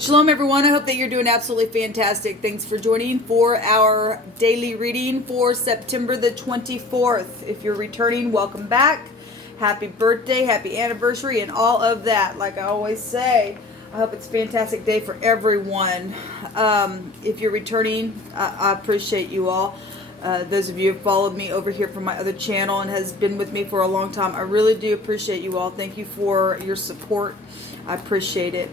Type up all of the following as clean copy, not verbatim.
Shalom, everyone. I hope that you're doing absolutely fantastic. Thanks for joining for our daily reading for September the 24th. If you're returning, welcome back. Happy birthday, happy anniversary, and all of that. Like I always say, I hope it's a fantastic day for everyone. If you're returning, I appreciate you all. Those of you who have followed me over here from my other channel and has been with me for a long time, I really do appreciate you all. Thank you for your support. I appreciate it.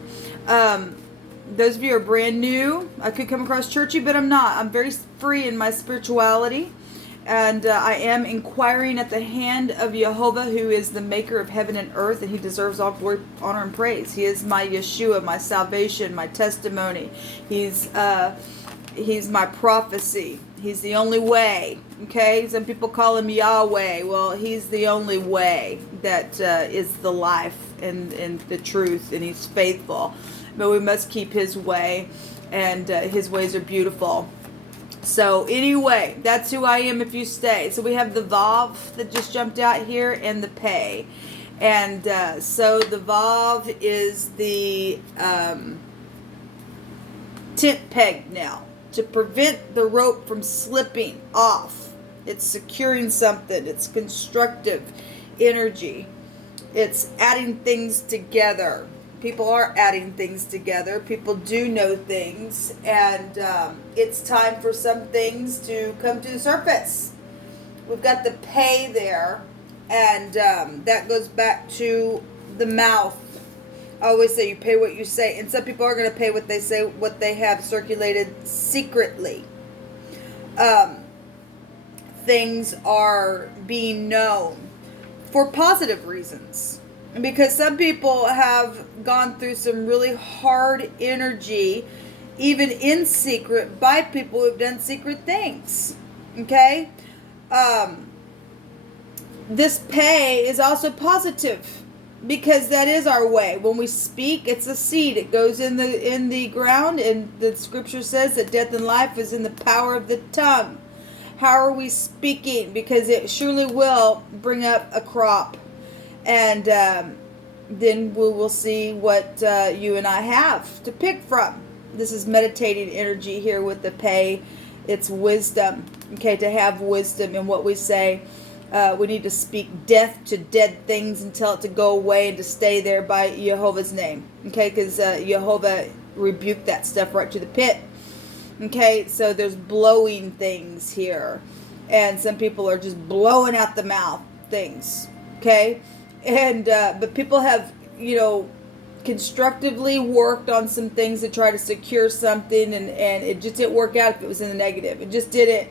Those of you who are brand new, I could come across churchy, but I'm not. I'm very free in my spirituality, and I am inquiring at the hand of Jehovah, who is the maker of heaven and earth, and he deserves all glory, honor, and praise. He is my Yeshua, my salvation, my testimony. He's my prophecy. He's the only way. Okay, some people call him Yahweh. Well, he's the only way that is the life and the truth, and he's faithful. But we must keep his way, and his ways are beautiful. So anyway, that's who I am if you stay. So we have the Vav that just jumped out here and the Pei. And so the Vav is the tent peg now, to prevent the rope from slipping off. It's securing something. It's constructive energy. It's adding things together. People are adding things together. People do know things. And it's time for some things to come to the surface. We've got the pay there. And that goes back to the mouth. I always say you pay what you say. And some people are going to pay what they say, what they have circulated secretly. Things are being known for positive reasons. Because some people have gone through some really hard energy, even in secret, by people who have done secret things. Okay? This pay is also positive, because that is our way. When we speak, it's a seed. It goes in the ground, and the scripture says that death and life is in the power of the tongue. How are we speaking? Because it surely will bring up a crop. And then we will see what you and I have to pick from. This is meditating energy here with the pay. It's wisdom. Okay, to have wisdom in what we say. We need to speak death to dead things and tell it to go away and to stay there by Jehovah's name. Okay, because Jehovah rebuked that stuff right to the pit. Okay, so there's blowing things here. And some people are just blowing out the mouth things. Okay, and but people have, constructively worked on some things to try to secure something, and it just didn't work out if it was in the negative. It just didn't.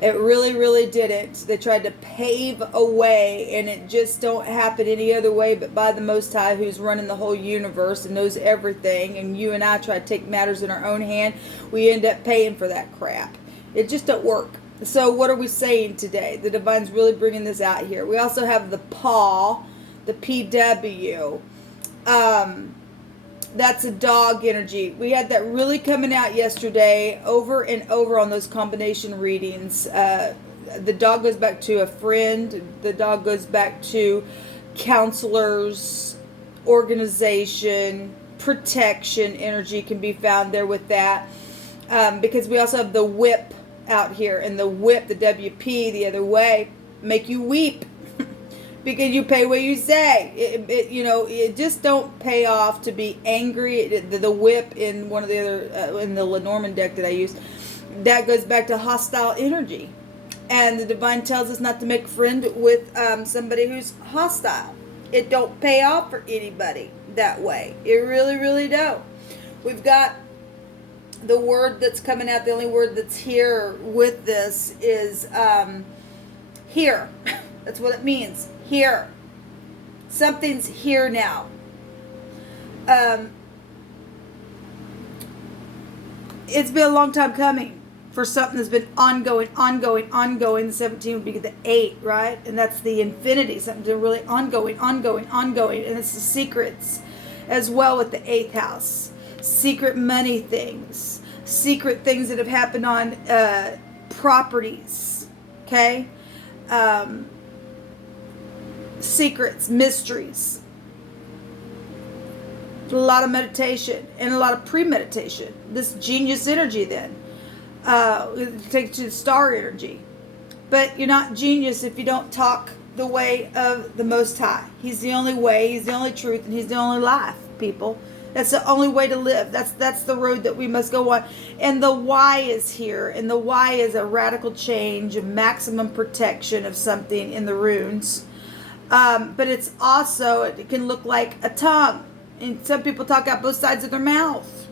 It really, really didn't. They tried to pave a way, and it just don't happen any other way but by the Most High, who's running the whole universe and knows everything. And you and I try to take matters in our own hand. We end up paying for that crap. It just don't work. So what are we saying today? The Divine's really bringing this out here. We also have the paw, the PW. That's a dog energy. We had that really coming out yesterday over and over on those combination readings. The dog goes back to a friend. The dog goes back to counselors, organization, protection energy can be found there with that. Because we also have the whip out here. And the whip, the WP, the other way, make you weep. Because you pay what you say. It just don't pay off to be angry. The whip in one of the other, in the Lenormand deck that I use, that goes back to hostile energy. And the Divine tells us not to make friend with somebody who's hostile. It don't pay off for anybody that way. It really, really don't. We've got the word that's coming out. The only word that's here with this is here. That's what it means. Here. Something's here now. It's been a long time coming for something that's been ongoing. The 17 would be the 8, right? And that's the infinity. Something really ongoing. And it's the secrets as well with the 8th house. Secret money things. Secret things that have happened on properties. Okay? Secrets, mysteries. A lot of meditation and a lot of premeditation. This genius energy then. It takes you to star energy. But you're not genius if you don't talk the way of the Most High. He's the only way, He's the only truth, and He's the only life, people. That's the only way to live. That's the road that we must go on. And the Y is here. And the Y is a radical change, a maximum protection of something in the runes. But it's also, it can look like a tongue. And some people talk out both sides of their mouth.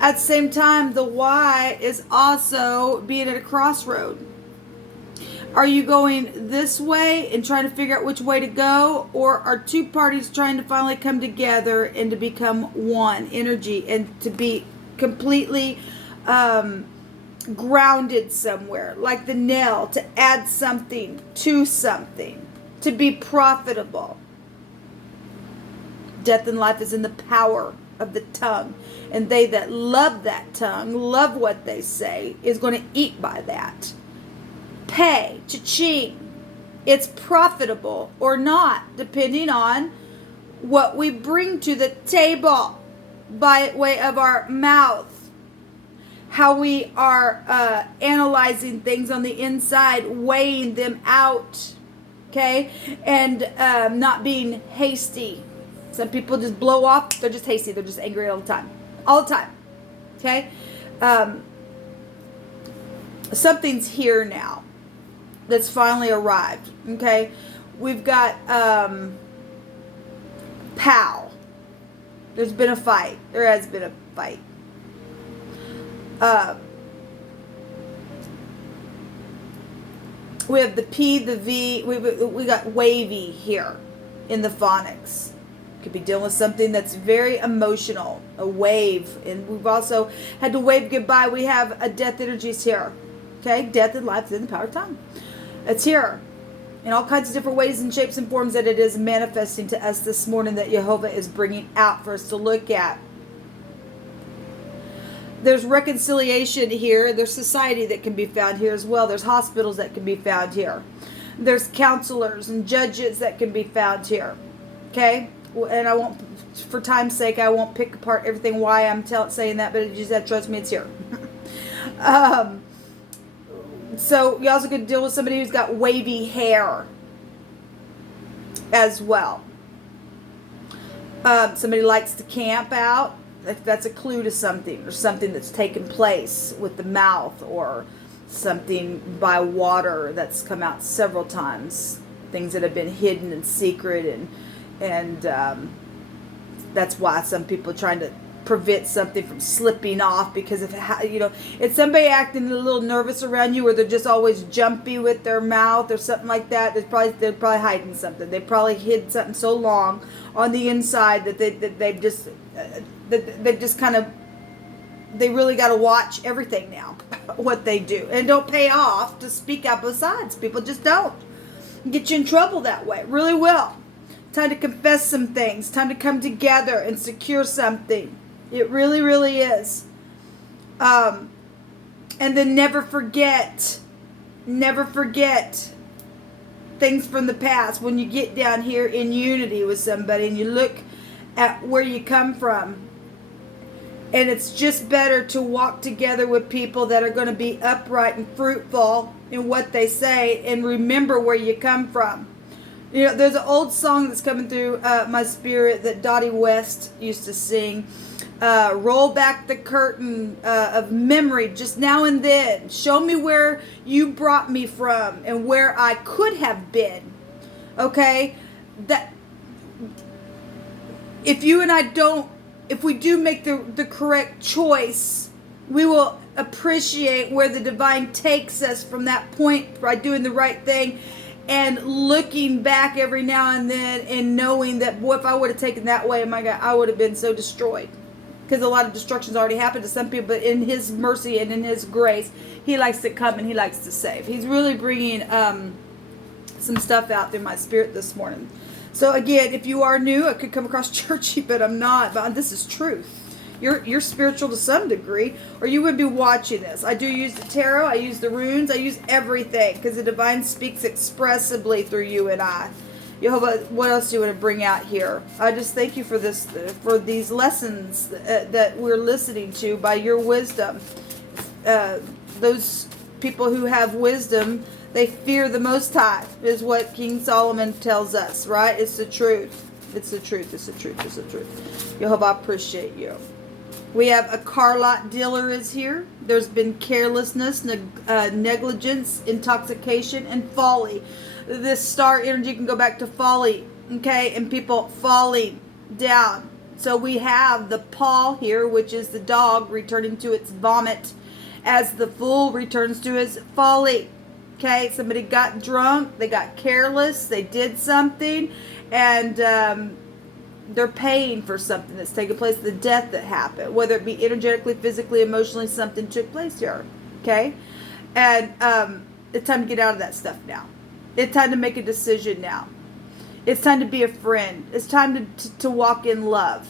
At the same time, the Y is also being at a crossroad. Are you going this way and trying to figure out which way to go? Or are two parties trying to finally come together and to become one energy and to be completely grounded somewhere? Like the nail, to add something to something, to be profitable. Death and life is in the power of the tongue. And they that love that tongue, love what they say, is going to eat by that. Pay, cha-ching. It's profitable or not, depending on what we bring to the table by way of our mouth. How we are analyzing things on the inside, weighing them out. Okay? And not being hasty. Some people just blow off. They're just hasty. They're just angry all the time. All the time. Okay? Something's here now that's finally arrived. Okay? We've got POW. There's been a fight. There has been a fight. We have the P, the V. We got wavy here in the phonics. Could be dealing with something that's very emotional, a wave. And we've also had to wave goodbye. We have a death energies here. Okay? Death and life is in the power of tongue. It's here. In all kinds of different ways and shapes and forms that it is manifesting to us this morning that Jehovah is bringing out for us to look at. There's reconciliation here. There's society that can be found here as well. There's hospitals that can be found here. There's counselors and judges that can be found here. Okay? And I won't, for time's sake, I won't pick apart everything why I'm saying that, but you just have to trust me, it's here. So you also could deal with somebody who's got wavy hair as well. Somebody likes to camp out. That's a clue to something, or something that's taken place with the mouth, or something by water that's come out several times. Things that have been hidden and secret, and that's why some people are trying to prevent something from slipping off because of how, it's somebody acting a little nervous around you, or they're just always jumpy with their mouth or something like that. They're probably hiding something. They probably hid something so long on the inside that they really got to watch everything now, what they do, and don't pay off to speak out both sides. People just don't. Get you in trouble that way. Really will. Time to confess some things. Time to come together and secure something. It really, really is. And then never forget things from the past. When you get down here in unity with somebody and you look at where you come from. And it's just better to walk together with people that are going to be upright and fruitful in what they say, and remember where you come from. There's an old song that's coming through my spirit that Dottie West used to sing. Roll back the curtain of memory just now and then. Show me where you brought me from and where I could have been. Okay? That if you and I don't, if we do make the correct choice, we will appreciate where the divine takes us from that point by doing the right thing. And looking back every now and then and knowing that, boy, if I would have taken that way, my God, I would have been so destroyed. Because a lot of destruction's already happened to some people, but in His mercy and in His grace, He likes to come and He likes to save. He's really bringing some stuff out through my spirit this morning. So again, if you are new, I could come across churchy, but I'm not. But this is truth. You're spiritual to some degree, or you would be watching this. I do use the tarot. I use the runes. I use everything because the divine speaks expressively through you and I. Jehovah, what else do you want to bring out here? I just thank you for this, for these lessons that we're listening to by your wisdom. Those people who have wisdom, they fear the Most High, is what King Solomon tells us, right? It's the truth. It's the truth. It's the truth. It's the truth. Jehovah, I appreciate you. We have a car lot dealer is here. There's been carelessness, negligence, intoxication, and folly. This star energy can go back to folly, okay? And people falling down. So we have the paw here, which is the dog returning to its vomit as the fool returns to his folly. Okay, somebody got drunk, they got careless, they did something, and they're paying for something that's taken place, the death that happened, whether it be energetically, physically, emotionally, something took place here. Okay, and it's time to get out of that stuff now. It's time to make a decision now. It's time to be a friend. It's time to walk in love.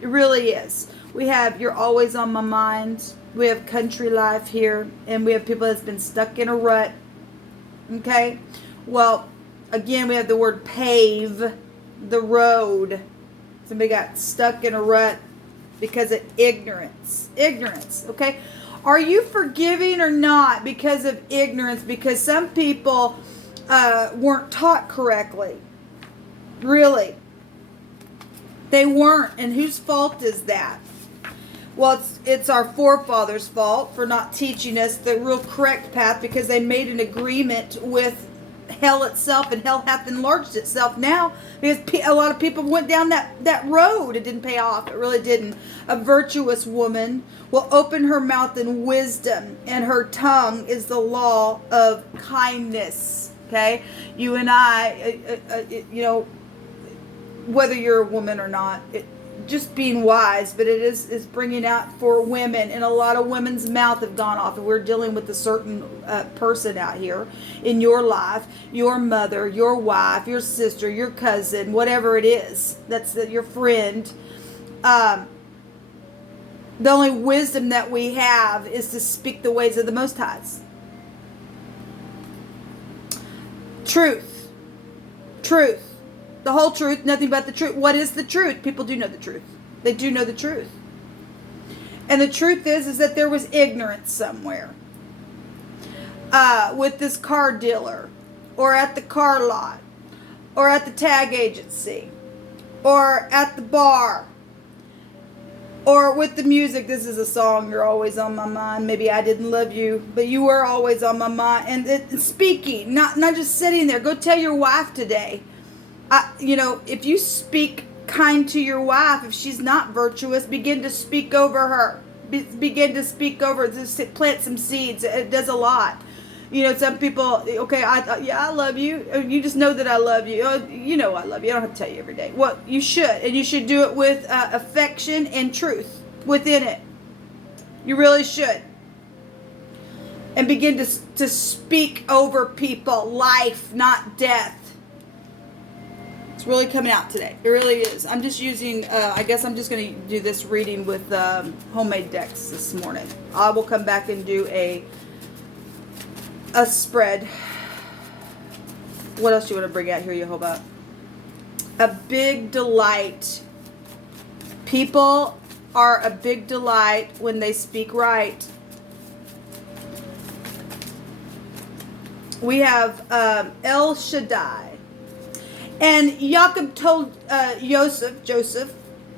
It really is. We have You're Always on My Mind. We have Country Life here, and we have people that's been stuck in a rut. Okay, well, again, we have the word pave the road. Somebody got stuck in a rut because of ignorance. Ignorance, okay? Are you forgiving or not because of ignorance? Because some people weren't taught correctly. Really. They weren't. And whose fault is that? Well, it's our forefathers' fault for not teaching us the real correct path, because they made an agreement with hell itself, and hell hath enlarged itself now, because a lot of people went down that road. It didn't pay off. It really didn't. A virtuous woman will open her mouth in wisdom, and her tongue is the law of kindness. Okay? You and I, whether you're a woman or not, just being wise, but it is bringing out for women, and a lot of women's mouth have gone off, and we're dealing with a certain person out here in your life, your mother, your wife, your sister, your cousin, whatever it is, that's your friend. The only wisdom that we have is to speak the ways of the Most High. Truth. The whole truth, nothing but the truth. What is the truth? People do know the truth. They do know the truth. And the truth is that there was ignorance somewhere. With this car dealer, or at the car lot, or at the tag agency, or at the bar, or with the music. This is a song, You're Always on My Mind. Maybe I Didn't Love You, but you were always on my mind. And speaking, not just sitting there. Go tell your wife today. If you speak kind to your wife, if she's not virtuous, begin to speak over her. Begin to speak over, just plant some seeds. It does a lot. Some people, okay, I love you. You just know that I love you. I love you. I don't have to tell you every day. Well, you should. And you should do it with affection and truth within it. You really should. And begin to speak over people. Life, not death. It's really coming out today. It really is. I'm just using, I guess I'm just going to do this reading with homemade decks this morning. I will come back and do a spread. What else do you want to bring out here, Jehovah? A big delight. People are a big delight when they speak right. We have El Shaddai. And Jacob told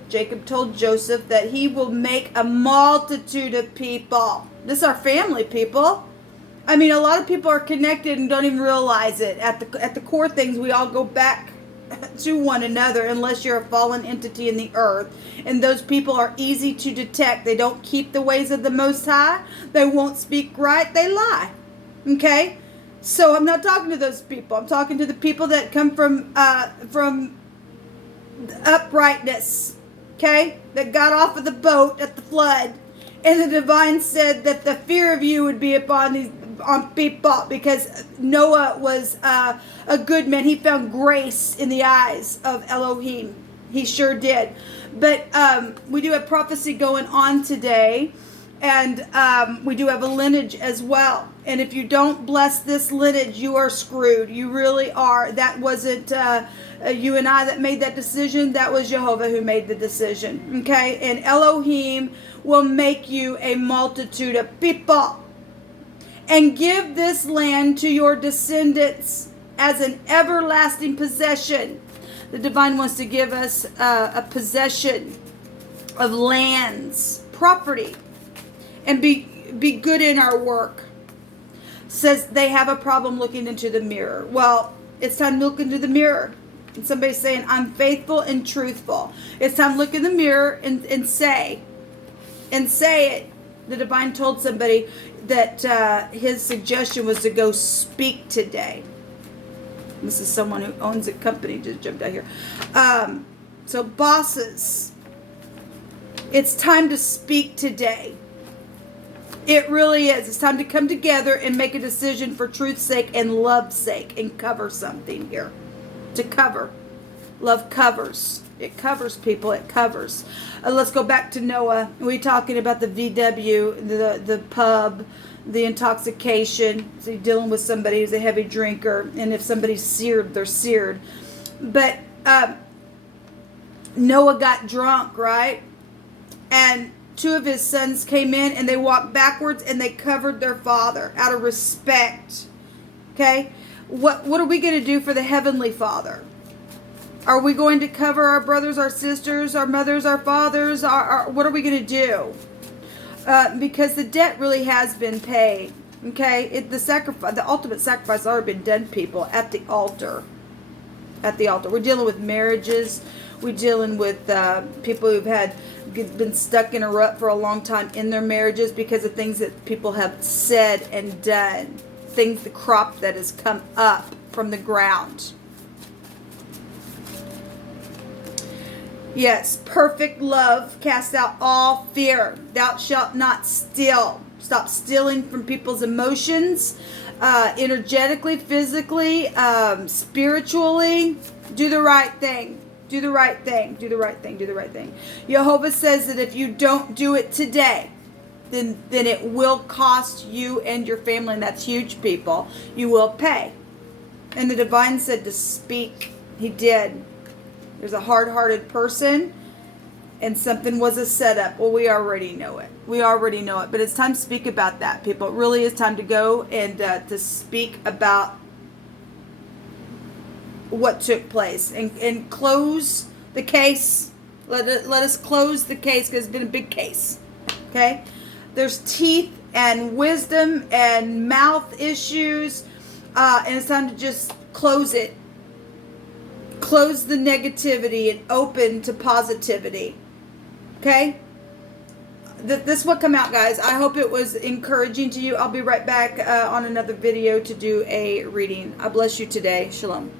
Jacob told Joseph that he will make a multitude of people. This is our family, people. I mean, a lot of people are connected and don't even realize it. At the core things, we all go back to one another, unless you're a fallen entity in the earth. And those people are easy to detect. They don't keep the ways of the Most High. They won't speak right. They lie. Okay? So I'm not talking to those people. I'm talking to the people that come from uprightness, okay? That got off of the boat at the flood, and the divine said that the fear of you would be on people, because Noah was a good man. He found grace in the eyes of Elohim. He sure did. But we do have prophecy going on today. And we do have a lineage as well. And if you don't bless this lineage, you are screwed. You really are. That wasn't you and I that made that decision. That was Jehovah who made the decision. Okay? And Elohim will make you a multitude of people. And give this land to your descendants as an everlasting possession. The divine wants to give us a possession of lands, property, and be good in our work. Says they have a problem looking into the mirror. Well, it's time to look into the mirror. And somebody's saying, I'm faithful and truthful. It's time to look in the mirror and say it. The divine told somebody that his suggestion was to go speak today. This is someone who owns a company, just jumped out here. So bosses, it's time to speak today. It really is. It's time to come together and make a decision for truth's sake and love's sake and cover something here. To cover. Love covers. It covers people. It covers. Let's go back to Noah. We're talking about the VW, the pub, the intoxication. So you're dealing with somebody who's a heavy drinker. And if somebody's seared, they're seared. But Noah got drunk, right? And 2 of his sons came in and they walked backwards and they covered their father out of respect. Okay? What are we going to do for the Heavenly Father? Are we going to cover our brothers, our sisters, our mothers, our fathers? What are we going to do? Because the debt really has been paid. Okay? The ultimate sacrifice has already been done, people, at the altar. At the altar. We're dealing with marriages. We're dealing with people who've been stuck in a rut for a long time in their marriages because of things that people have said and done. The crop that has come up from the ground. Yes, perfect love casts out all fear. Thou shalt not steal. Stop stealing from people's emotions, energetically, physically, spiritually. Do the right thing. Do the right thing. Do the right thing. Do the right thing. Jehovah says that if you don't do it today, then it will cost you and your family, and that's huge, people. You will pay. And the divine said to speak. He did. There's a hard-hearted person, and something was a setup. Well, we already know it. We already know it. But it's time to speak about that, people. It really is time to go and to speak about what took place and close the case. Let us close the case because it's been a big case. Okay? There's teeth and wisdom and mouth issues, and it's time to just close it. Close the negativity and open to positivity. Okay? This will come out, guys. I hope it was encouraging to you. I'll be right back on another video to do a reading. I bless you today. Shalom.